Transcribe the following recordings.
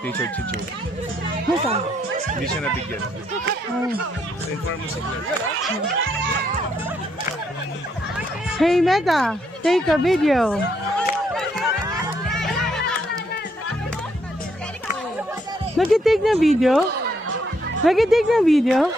T-shirt si Chu. Nasaan? Hindi siya nabigyan. Inform mo si Claire. Hey Meta, take a video. Nag-take na video? Nag-take na video?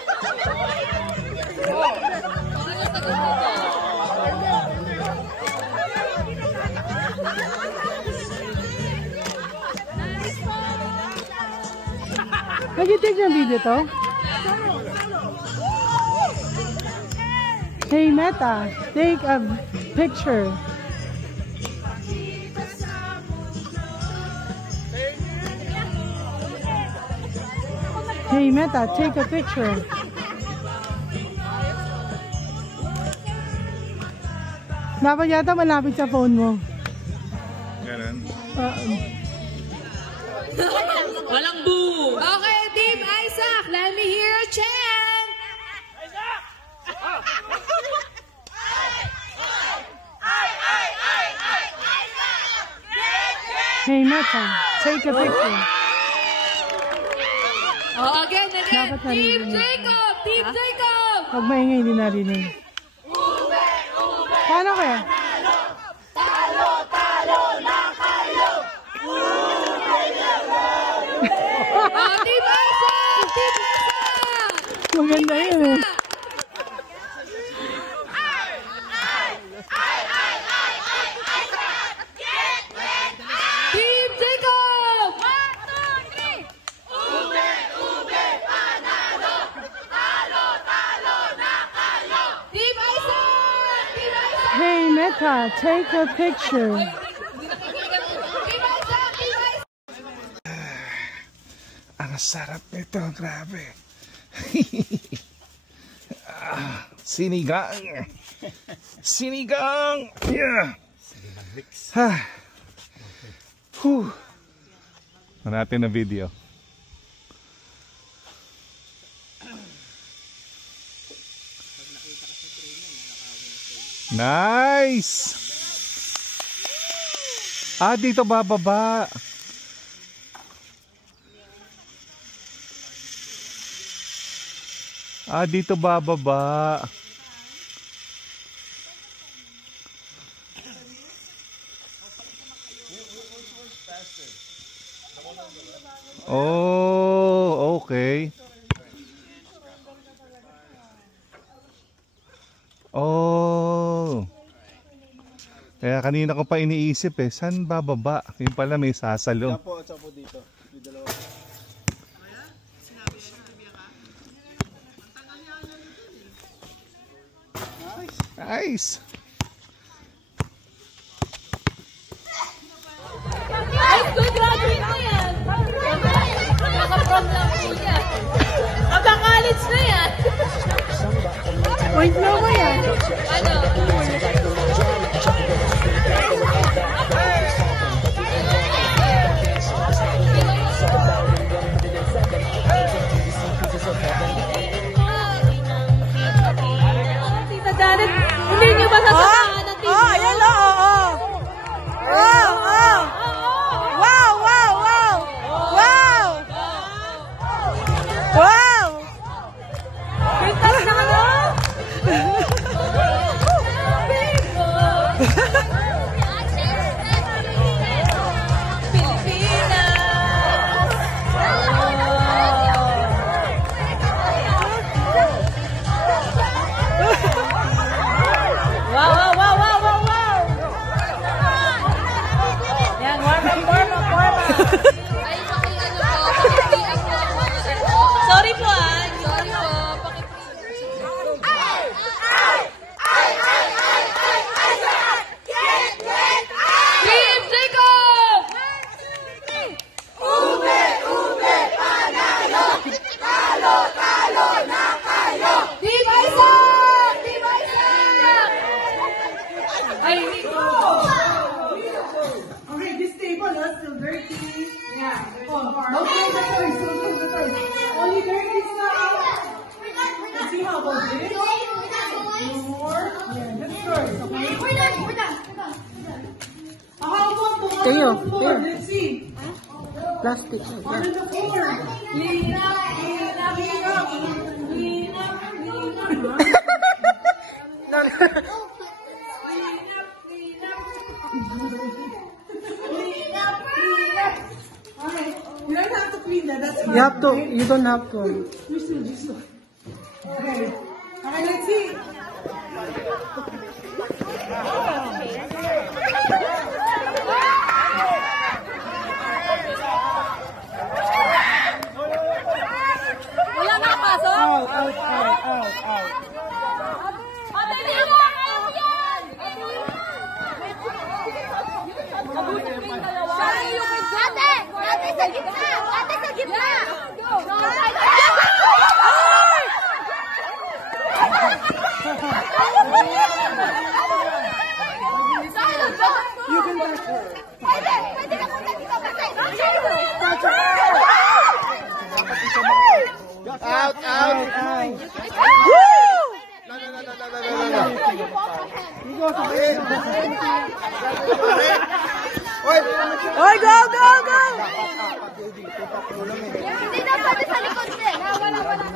Nag-take na video to? Hey Meta, take a picture. Hey Meta, take a picture. Dapat yata malapit sa phone mo. Ganun. Walang boo! Okay, Team Isaac, let me hear a chant! Isaac! Hey Meta, take a picture. Oh, again. Dapat Team narinig. Jacob! Team Jacob! Pag maingay, hindi narinig. Paano kaya? Talo, na kayo! Oh, Team Isaac! Team Isaac! Maganda yun eh. Team Jacob! 1, 2, 3! Ube, panalo! Talo, na kayo! Team Isaac! Team Isaac! Hey Meta, take a picture. Team Isaac! Team Isaac! Ang sarap nito, grabe. Sinigang. Sinigang. Yeah. Ha. Natin na video. Nice. Dito bababa. Dito bababa. Oh, okay. Oh. Kaya kanina ko pa iniisip eh, saan bababa? Yung pala may sasalo. Sapo dito. Yung dalawa. Nice. Ay, graduate na yan! Naka-prom lang po yan. Magka-college na yan! Point na mo yan. Ano? Tita Janet, hindi niyo ba sasamahan ng team? Ayan o, Wow, wow, wow. Wow. Wow. Pintas na ano? Sorry po Sorry po. Team Jacob! Ube, panalo! Talo, na kayo! Team Isaac! Team Isaac! Ay, Okay, this table is still dirty. Yeah. Okay, the toys. Only dirty stuff. Let's see how about this. More. Yeah, that's toys. Okay. We're done. How about the one on the floor? Let's see. Plastic. On the floor. Clean up, clean up, clean up. Clean up, clean up. No, no. Clean up, clean up. Clean up, clean up. Alright. You don't have to clean that. That's fine. You have to. You don't have to. Okay. Alright, let's see. Wala na pasok? Out, out, out, out, out. Ate, hindi mo na kaya yan! Mabuti ko yung dalawa. Ate! Ate sa gitna! Ate sa gitna! Go! You can touch her. Pwede! Pwede na kung dito Touch her. Out, out, out. You go to the Oy, go, go, go! Hindi na pwede sa likod din. Wala na harap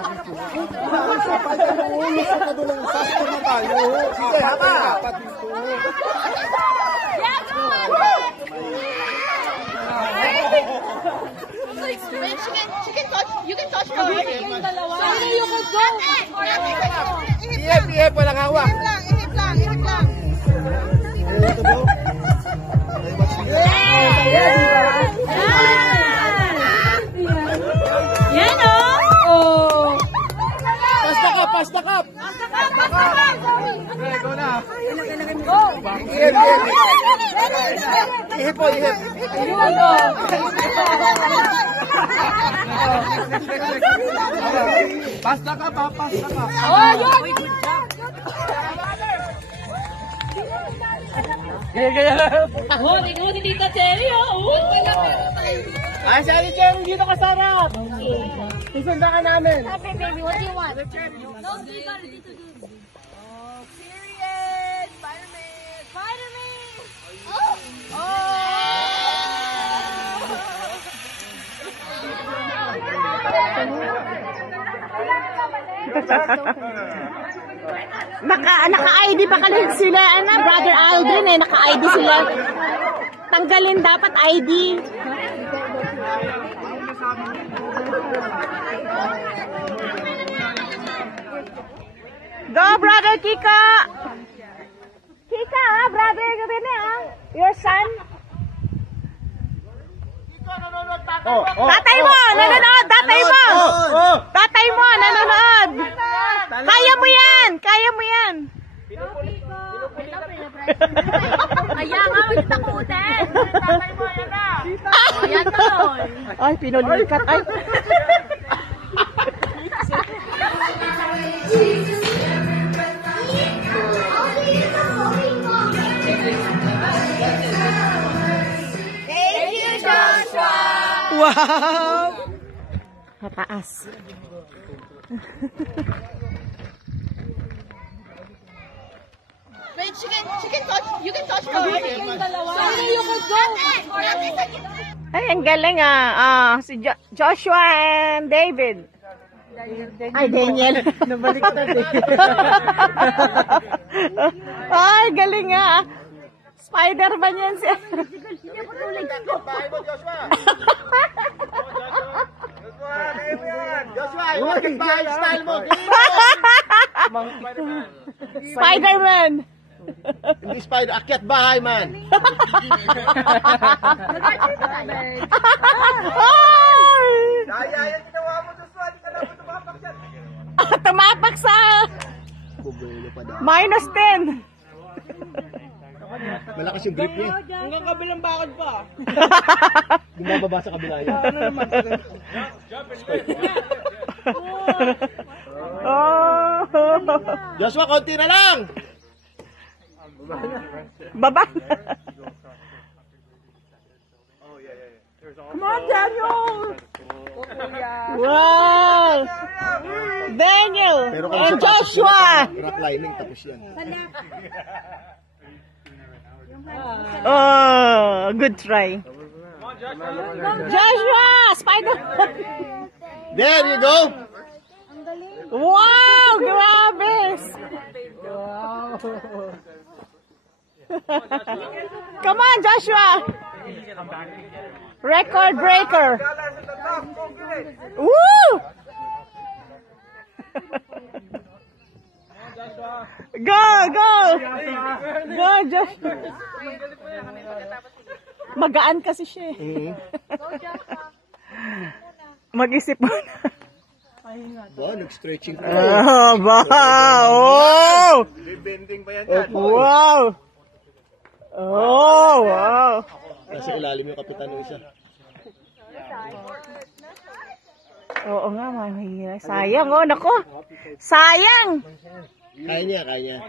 She can touch. You can touch her. Sorry, you could go. Ihip, walang hawak. Ihip lang. Yan oh! Pass the cup. Okay, go na. Ihip po, ihip. Pass the cup, pass the cup. Oh, yun! Ako, tingnan mo si Tita Cherry, oh. Ay, si Ali Cheng, dito ka sarap. Susunda ka namin. Happy baby, what do you want? No, dito, dito. Oh, period. Spider-Man. Spider-Man. Oh! Naka-ID pa kalahig sila, Brother Aldrin naka-ID sila. Tanggalin dapat ID. Go, Brother Kika! Kika, Brother Rene, your son. Tatay mo, nanonood, tatay mo! Tatay mo, nanonood! Kaya mo yan! Kaya mo yan! Ayan nga, huwag takutin. Tatay mo, yan na. Ayan tuloy. Ay, pinulikat. Ay. Thank you, Joshua. Wow! Mataas. Wait, she can touch. You can touch her. Sorry, you could go. Ate, sa gitna. Ay, ang galing si Joshua and David. Ay, Daniel. Nabaliktad eh. Ay, galing Spider-Man yan siya. Joshua, iwagin ba ang style mo? Spider-Man. Hindi spider, akyat bahay man. Ay! Daya yan, ginawa mo, Joshua. Hindi ka dapat tumapak yan. Tumapak sa Bubuelo pa daw. -10. Malakas yung grip niya. Hanggang kabilang bakod pa. Bumababa sa kabila yan. Oh. Joshua, konti na lang! Baba. Come on, Daniel. Wow! Daniel Pero kung and sa Joshua. rock climbing, tapos yan. Oh, good try. Joshua! Spider! There you go! Wow! Grabe! Come on, Joshua! Record breaker! Woo! Go! Go! Go, Joshua! Magaan kasi siya eh. Mag-isip mo na. Wow, nag-stretching pa. Wow! Bending pa yan. Wow! Oh, wow! Kasi ilalim yung kapitan ng isa. Oo nga, mahirap. Sayang, oh, nako. Sayang! Kaya niya, kaya niya.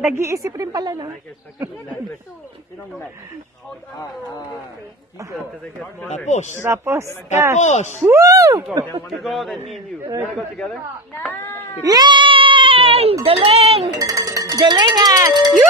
Nag-iisip rin pala, no? Tapos. ka. Tapos. Woo! You go, then me and you. You wanna go together? Yay! Galing! Galing, ha! Woo!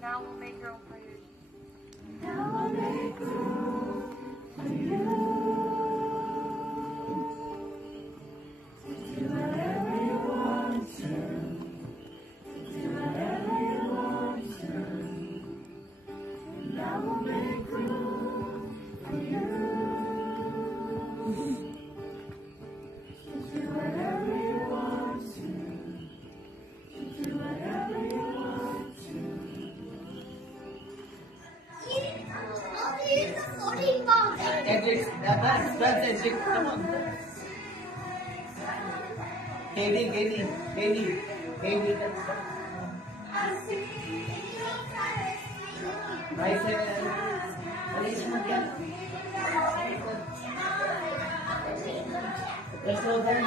Now we'll make your own prayers. That's Edric. Come on. Katie. Let's go there.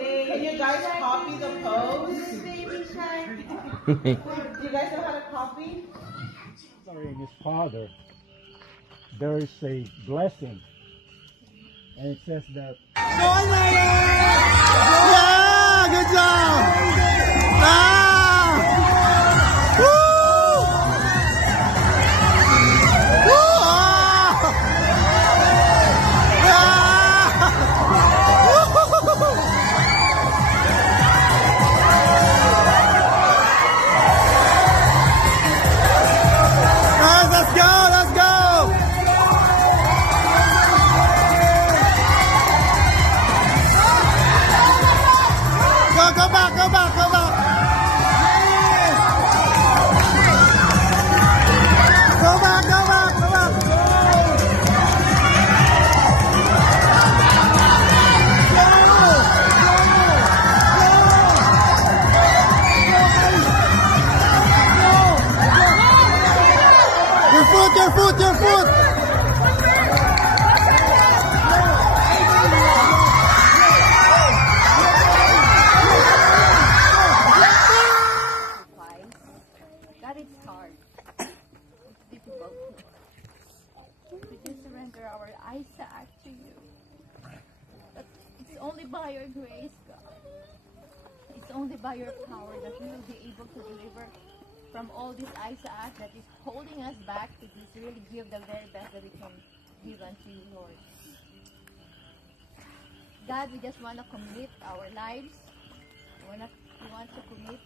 Can you guys copy the pose? Do you guys know how to copy? Sorry, his father. There is a blessing. And it says that Yeah, good job. Go back. foot, your foot, your foot. That is hard. It's difficult. We just surrender our Isaac to you. But it's only by your grace, God. It's only by your power that we will be able to deliver from all this Isaac that is holding us back to just really give the very best that we can give unto you, Lord. God, we just want to commit our lives. We want to commit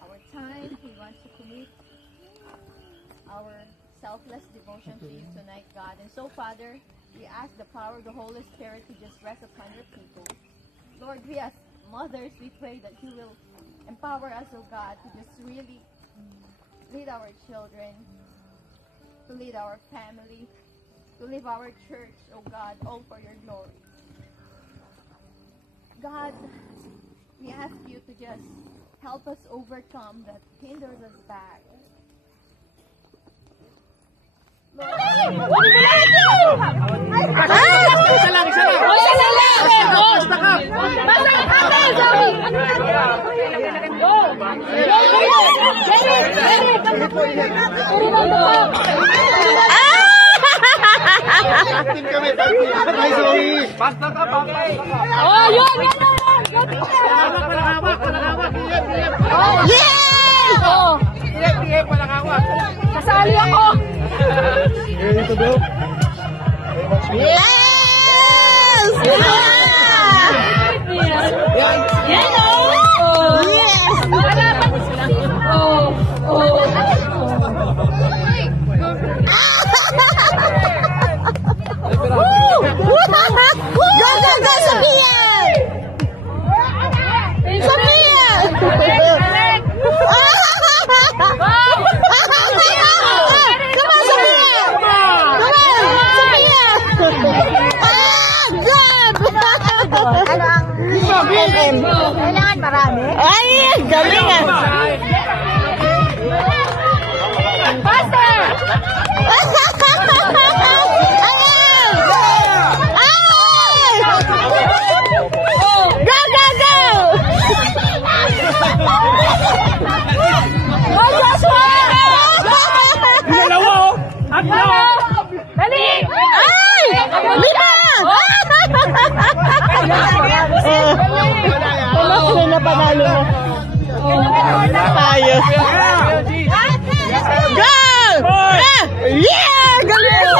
our time. We want to commit our selfless devotion to you tonight, God. And so, Father, we ask the power of the Holy Spirit to just rest upon your people. Lord, we as mothers, we pray that you will empower us, oh God, to just really lead our children, to lead our family, to lead our church, oh God, all for your glory. God, we ask you to just help us overcome that hinders us back. Kasali ako! Ready to go? Yes! Yes! Kailangan marami? Ay, galing ah! Faster! Go, go, go! Go, Joshua! Dalawa, oh! Atlo! Dali! Ay! Lima! Wala na panalo mo. Tayo. Go! Yeah! Galing!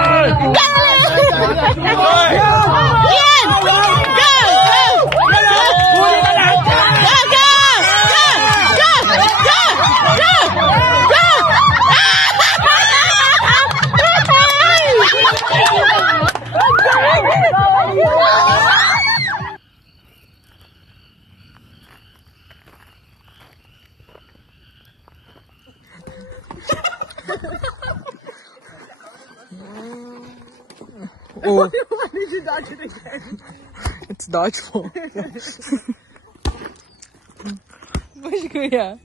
Yan! Go! Go! Oh. Why did you dodge it again? It's dodgeball. Push, kuya.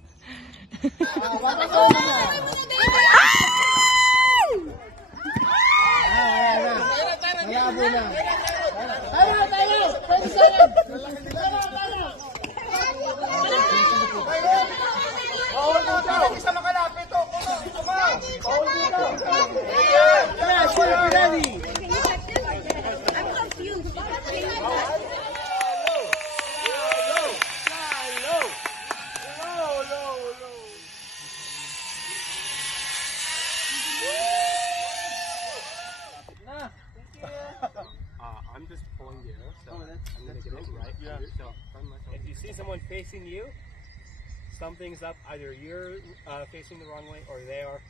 I'm just pulling the arrow, so I'm going to get it right here. So if you see someone facing you, something's up. Either you're facing the wrong way, or they are,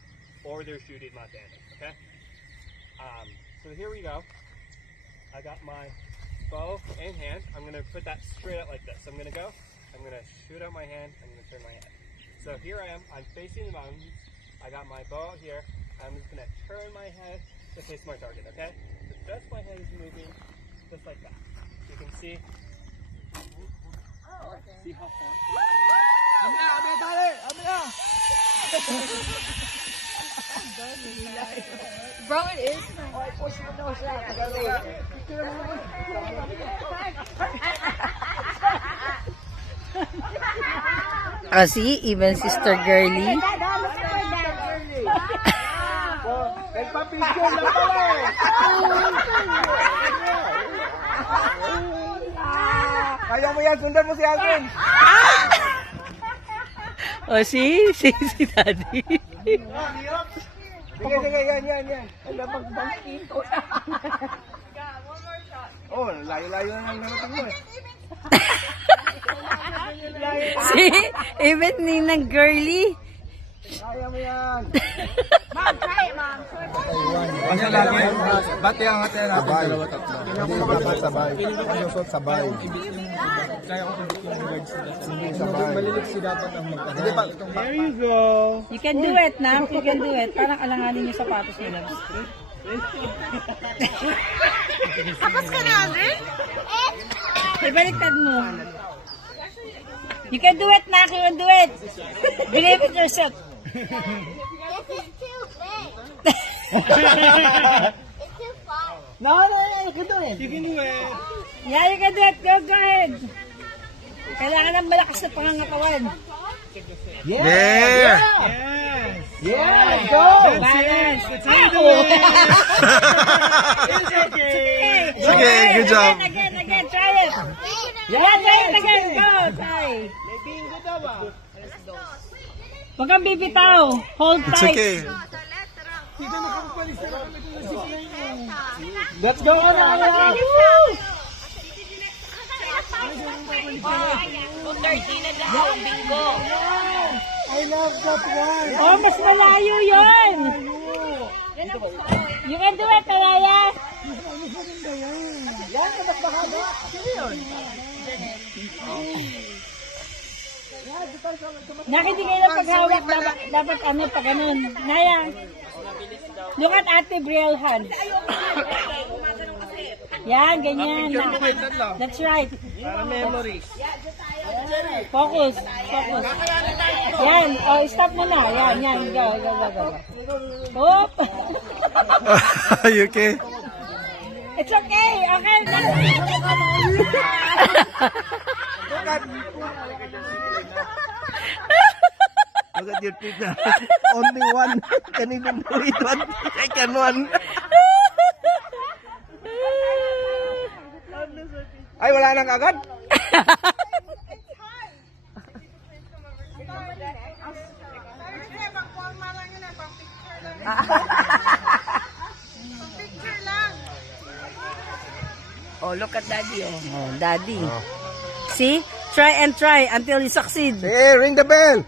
or they're shooting left-handed. Okay. So here we go. I got my bow in hand. I'm going to put that straight out like this. I'm going to go. I'm going to shoot out my hand. I'm going to turn my head. So here I am. I'm facing the mountains. I got my bow out here. I'm just going to turn my head to face my target. Okay. So just my head is moving. Just like that. You can see. See how far? Bro, it is. See, even Sister Girly. Nagpa-picture lang pala eh. Kaya mo yan, sundan mo si Alvin. Si Daddy. Sige, yan. Ang napag-bangkito. Oh, layo-layo na lang narating mo eh. Even Ninang Girly. Kaya mo yan. Mom, try it, Mom. Kasi lagi, bati ang atin natin dalawa tatlo. Hindi dapat sabay. Ano so sabay. Kaya ko hindi sabay. Malilit si dapat ang magkakaroon. There you go. You can do it, Nak. You can do it. Parang alanganin yung sapatos nila. Tapos ka na, Andre? Ibaliktad mo. You can do it, Nak. You can do it. Believe in yourself. This is too big. It's too far. No, you can do it. You can do it. Yeah, you can do it. Go ahead. Kailangan ng malakas na pangangatawan. Yeah! Yeah, go. Balance. Sige, good job. Again. Try it. Yeah, try it again. Go, try. Huwag kang bibitaw. Hold It's tight. okay. Let's go. I love that one. Oh, mas malayo yun. You can do it, Alaya. Yan, mas bahaba. Sino yun? Nakindi kayo ng paghawak. Dapat ano, pag ganun. Naya. Look at Ate Brielle hand. Yan, ganyan. That's right. Para memories. Focus. Yan. Oh, stop mo na. Yan. Go. Oop. Are you okay? It's okay. Okay. Look at your feet now. Only one can even do it. One second one. Ay, wala nang agad? Oh, look at Daddy. Oh, Daddy. See? Try and try until you succeed. Hey, ring the bell.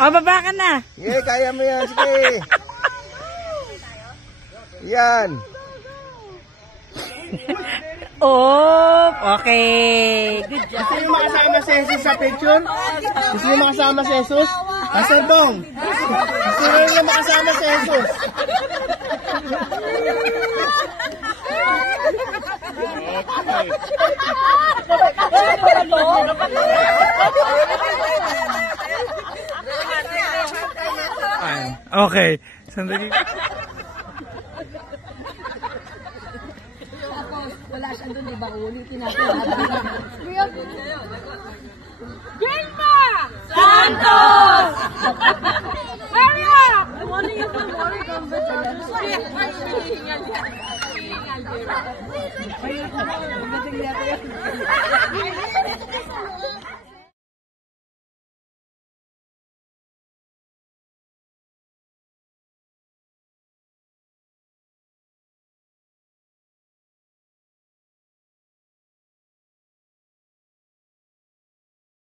Oh, baba ka na. Yeah, kaya mo yan. Sige. Yan. Oh, okay. Good job. Gusto nyo makasama si Jesus sa picture? Gusto nyo makasama si Jesus? Pastor Bong. Gusto nyo makasama si Jesus? Okay. Sandali. Wala siya doon, di ba? Ulitin natin. Grandma! Santos! Maria! I want to use the water gun, but I'm just